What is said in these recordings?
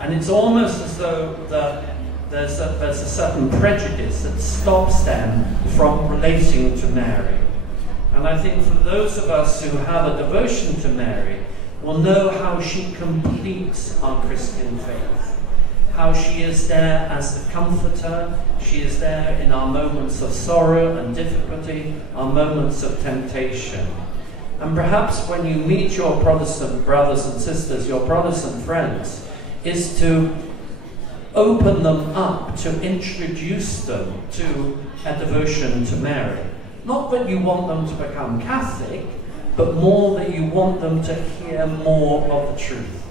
And it's almost as though there's a certain prejudice that stops them from relating to Mary. And I think for those of us who have a devotion to Mary, will know how she completes our Christian faith. How she is there as the comforter, she is there in our moments of sorrow and difficulty, our moments of temptation. And perhaps when you meet your Protestant brothers and sisters, your Protestant friends, is to open them up, to introduce them to a devotion to Mary. Not that you want them to become Catholic, but more that you want them to hear more of the truth.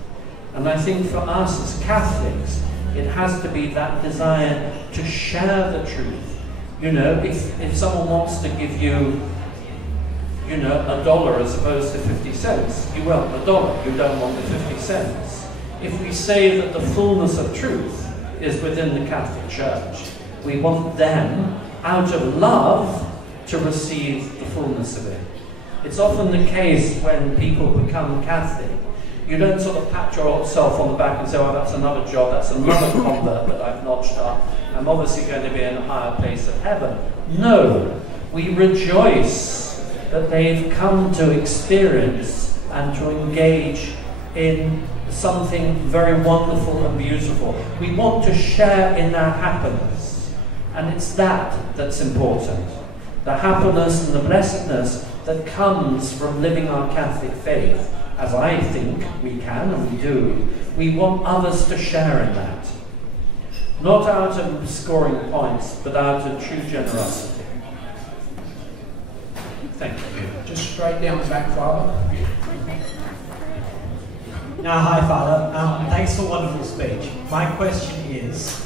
And I think for us as Catholics, it has to be that desire to share the truth. You know, if someone wants to give you, you know, $1 as opposed to 50 cents, you want $1, you don't want the 50 cents. If we say that the fullness of truth is within the Catholic Church, we want them, out of love, to receive the fullness of it. It's often the case when people become Catholic, you don't sort of pat yourself on the back and say, oh, that's another job, that's another convert that I've notched up, I'm obviously going to be in a higher place of heaven. No, we rejoice that they've come to experience and to engage in something very wonderful and beautiful. We want to share in their happiness, and it's that that's important. The happiness and the blessedness that comes from living our Catholic faith, as I think we can and we do. We want others to share in that. Not out of scoring points, but out of true generosity. Thank you. Just straight down the back, Father. Hi, Father. Thanks for a wonderful speech. My question is,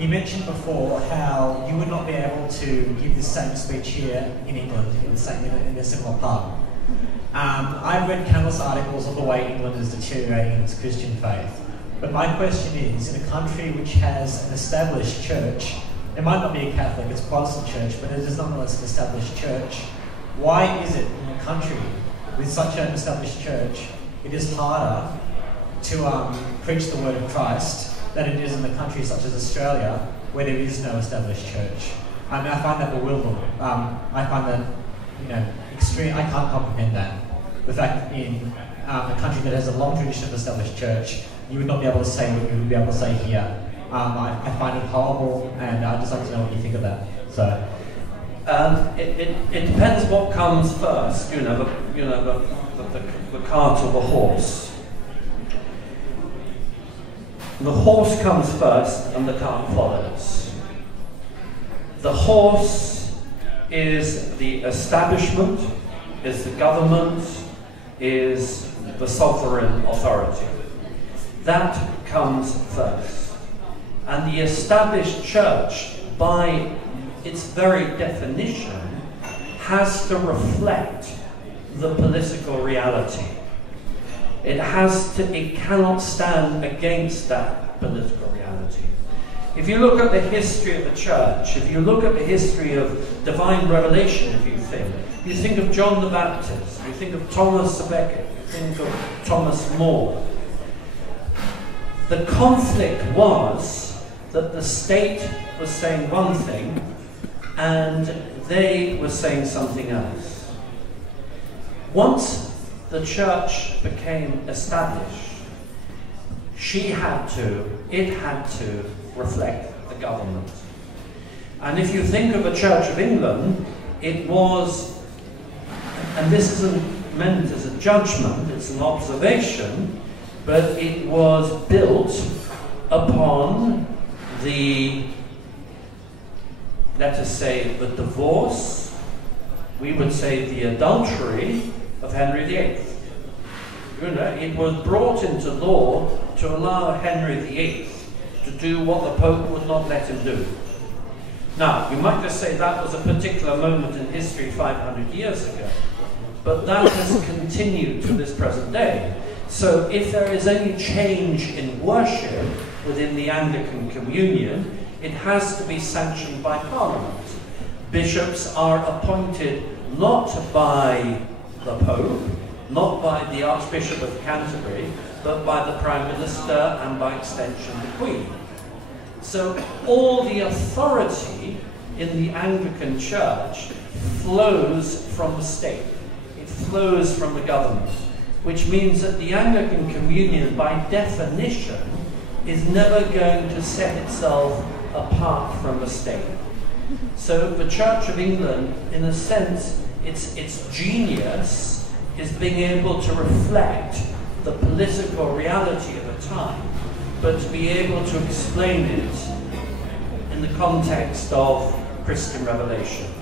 you mentioned before how you would not be able to give the same speech here in England in a similar part. I've read countless articles of the way England is deteriorating in its Christian faith. But my question is, in a country which has an established church, it might not be a Catholic, it's a Protestant church, but it is nonetheless an established church. Why is it in a country with such an established church, it is harder to preach the word of Christ than it is in a country such as Australia, where there is no established church? I mean, I find that bewildering. I find that, you know, extreme. I can't comprehend that. The fact in a country that has a long tradition of established church, you would not be able to say what you would be able to say here. I find it horrible, and I'd just like to know what you think of that. So, it depends what comes first. You know, the cart or the horse. The horse comes first, and the cart follows. The horse is the establishment, is the government, is the sovereign authority. That comes first. And the established church, by its very definition, has to reflect the political reality. It cannot stand against that political reality. If you look at the history of the church, if you look at the history of divine revelation, you think of John the Baptist, you think of Thomas à Becket, you think of Thomas More. The conflict was that the state was saying one thing and they were saying something else. Once the church became established, it had to reflect the government. And if you think of the Church of England, it was, and this isn't meant as a judgment, it's an observation, but it was built upon the, let us say, the divorce, we would say the adultery of Henry VIII. You know, it was brought into law to allow Henry VIII to do what the Pope would not let him do. Now, you might just say that was a particular moment in history 500 years ago, but that has continued to this present day. So if there is any change in worship within the Anglican Communion, it has to be sanctioned by Parliament. Bishops are appointed not by the Pope, not by the Archbishop of Canterbury, but by the Prime Minister and by extension the Queen. So all the authority in the Anglican Church flows from the state. It flows from the government, which means that the Anglican Communion, by definition, is never going to set itself apart from the state. So the Church of England, in a sense, its genius is being able to reflect the political reality of the time, but to be able to explain it in the context of Christian revelation.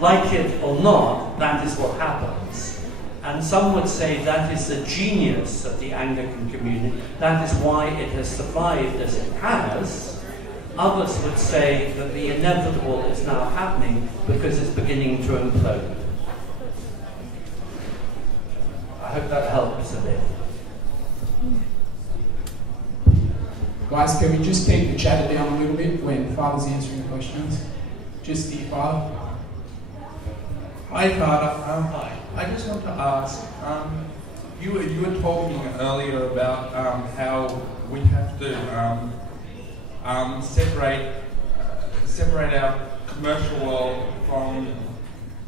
Like it or not, that is what happens. And some would say that is the genius of the Anglican Communion. That is why it has survived as it has. Others would say that the inevitable is now happening because it's beginning to implode. I hope that helps a bit. Guys, can we just keep the chatter down a little bit when Father's answering the questions? Just the Father. Hi, Father. Hi. I just want to ask, you were talking earlier about how we have to separate our commercial world from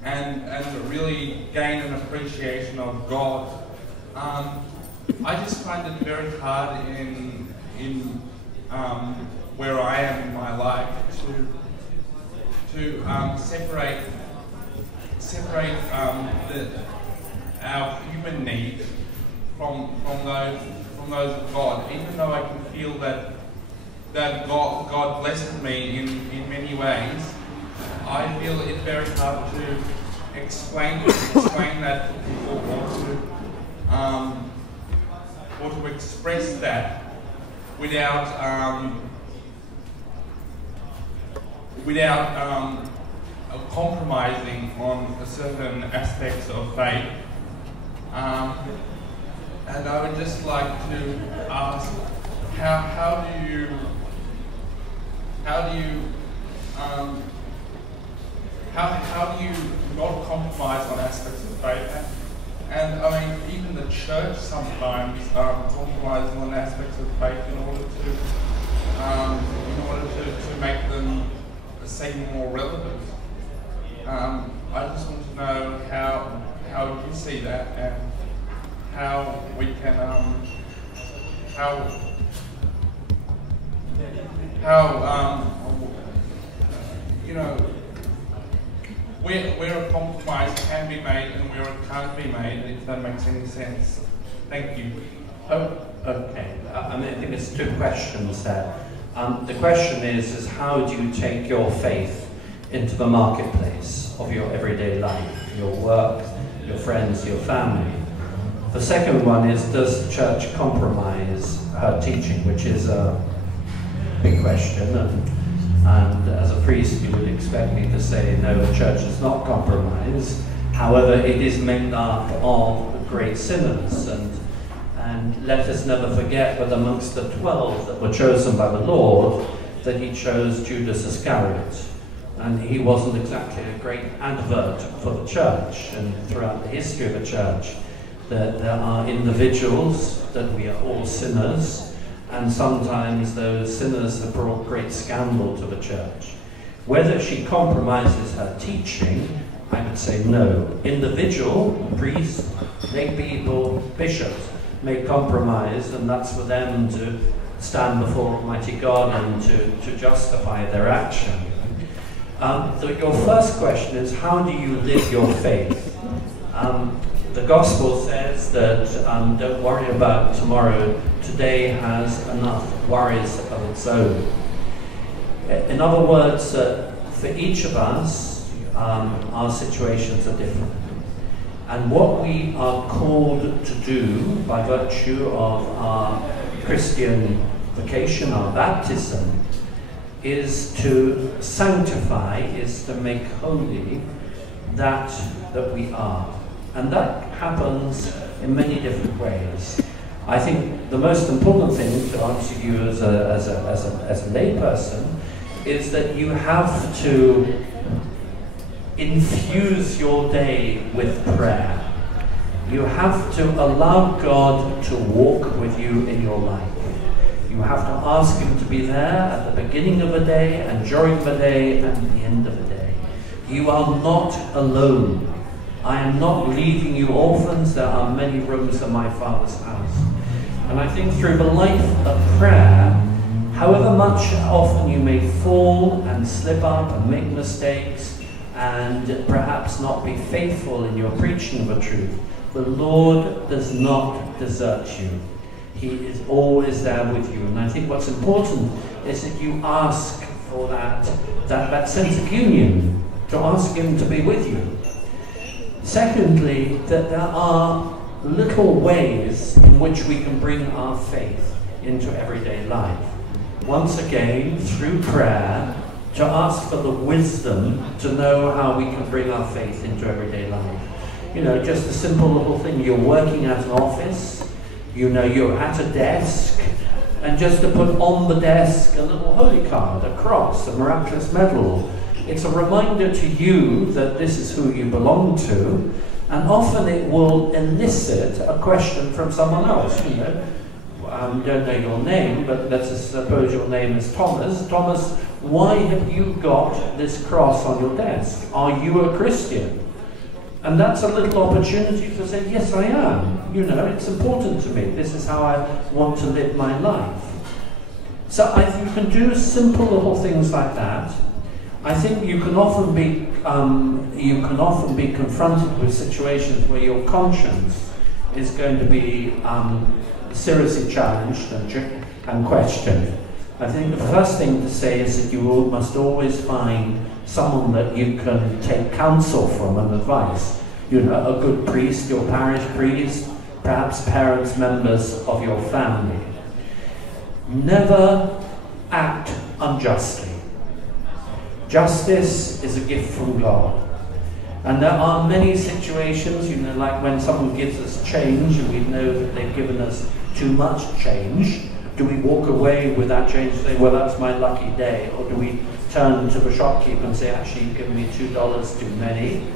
and really gain an appreciation of God. I just find it very hard in where I am in my life to separate our human needs from those of God, even though I can feel that God blesses me in many ways. I feel it's very hard to explain that to people, or to express that without compromising on certain aspects of faith. And I would just like to ask, how do you not compromise on aspects of faith? And I mean, even the church sometimes compromises on aspects of faith in order to make them seem more relevant. I just want to know how you see that, and how we can where a compromise can be made and where it can't be made, if that makes any sense. Thank you. Oh, okay. I think it's two questions there. The question is how do you take your faith into the marketplace of your everyday life, your work, your friends, your family? The second one is, does the church compromise her teaching, which is a big question, and as a priest you would expect me to say no, the church does not compromise. However, it is made up of great sinners, and let us never forget that amongst the 12 that were chosen by the Lord, that he chose Judas Iscariot. And he wasn't exactly a great advert for the church, and throughout the history of the church, that there are individuals, that we are all sinners, and sometimes those sinners have brought great scandal to the church. Whether she compromises her teaching, I would say no. Individual priests, lay people, bishops may compromise, and that's for them to stand before Almighty God and to justify their action. Your first question is, how do you live your faith? The Gospel says that don't worry about tomorrow. Today has enough worries of its own. In other words, for each of us, our situations are different. And what we are called to do by virtue of our Christian vocation, our baptism, is to sanctify, is to make holy that we are. And that happens in many different ways. I think the most important thing, to answer you as a lay person, is that you have to infuse your day with prayer. You have to allow God to walk with you in your life. You have to ask Him to be there at the beginning of a day and during the day and at the end of the day. You are not alone. I am not leaving you orphans. There are many rooms in my Father's house. And I think through the life of prayer, however much often you may fall and slip up and make mistakes and perhaps not be faithful in your preaching of the truth, the Lord does not desert you. He is always there with you. And I think what's important is that you ask for that sense of union, to ask Him to be with you. Secondly, that there are little ways in which we can bring our faith into everyday life. Once again, through prayer, to ask for the wisdom to know how we can bring our faith into everyday life. You know, just a simple little thing. You're working at an office, you know, you're at a desk, and just to put on the desk a little holy card, a cross, a miraculous medal. It's a reminder to you that this is who you belong to, and often it will elicit a question from someone else, you know. Don't know your name, but let's suppose your name is Thomas. Thomas, why have you got this cross on your desk? Are you a Christian? And that's a little opportunity to say, yes, I am. You know, it's important to me. This is how I want to live my life. So I think you can do simple little things like that. I think you can often be confronted with situations where your conscience is going to be seriously challenged and questioned. I think the first thing to say is that you must always find someone that you can take counsel from and advice. You know, a good priest, your parish priest, perhaps parents, members of your family. Never act unjustly. Justice is a gift from God. And there are many situations, you know, like when someone gives us change and we know that they've given us too much change. Do we walk away with that change and say, well, that's my lucky day? Or do we turn to the shopkeeper and say, actually, you've given me $2 too many?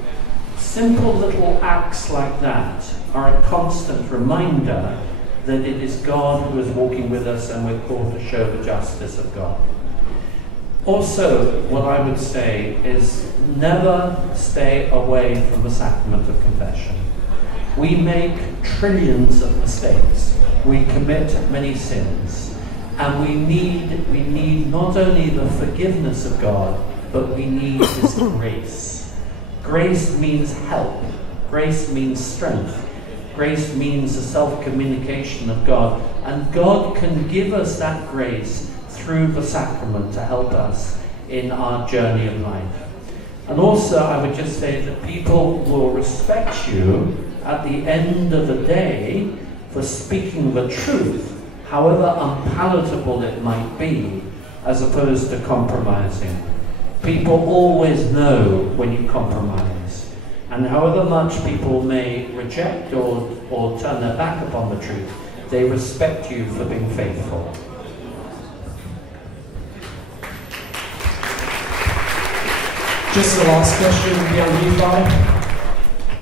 Simple little acts like that are a constant reminder that it is God who is walking with us and we're called to show the justice of God. Also, what I would say is never stay away from the sacrament of confession. We make trillions of mistakes. We commit many sins. And we need not only the forgiveness of God, but we need His grace. Grace means help. Grace means strength. Grace means the self-communication of God. And God can give us that grace through the sacrament to help us in our journey of life. And also, I would just say that people will respect you at the end of the day for speaking the truth, however unpalatable it might be, as opposed to compromising. People always know when you compromise. And however much people may reject or turn their back upon the truth, they respect you for being faithful. Just the last question will be on you, Father.